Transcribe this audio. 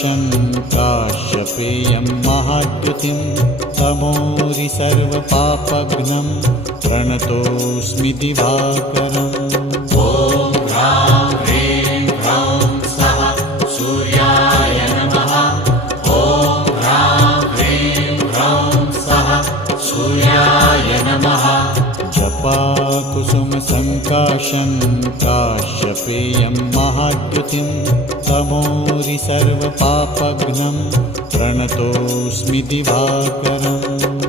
सङ्काशं काश्यपेयं महाद्युतिं तमोरि सर्वपापघ्नं प्रणतोऽस्मि दिवाकरम्। ॐ ह्रां ह्रीं ह्रौं स्वः सूर्याय नमः। ॐ ह्रां ह्रीं ह्रौं स्वः सूर्याय नमः। जपाकुसुमसङ्काशं काश्यपेयं महाद्युतिं तमोरि सर्वपापघ्नं प्रणतोऽस्मि दिवाकरम्।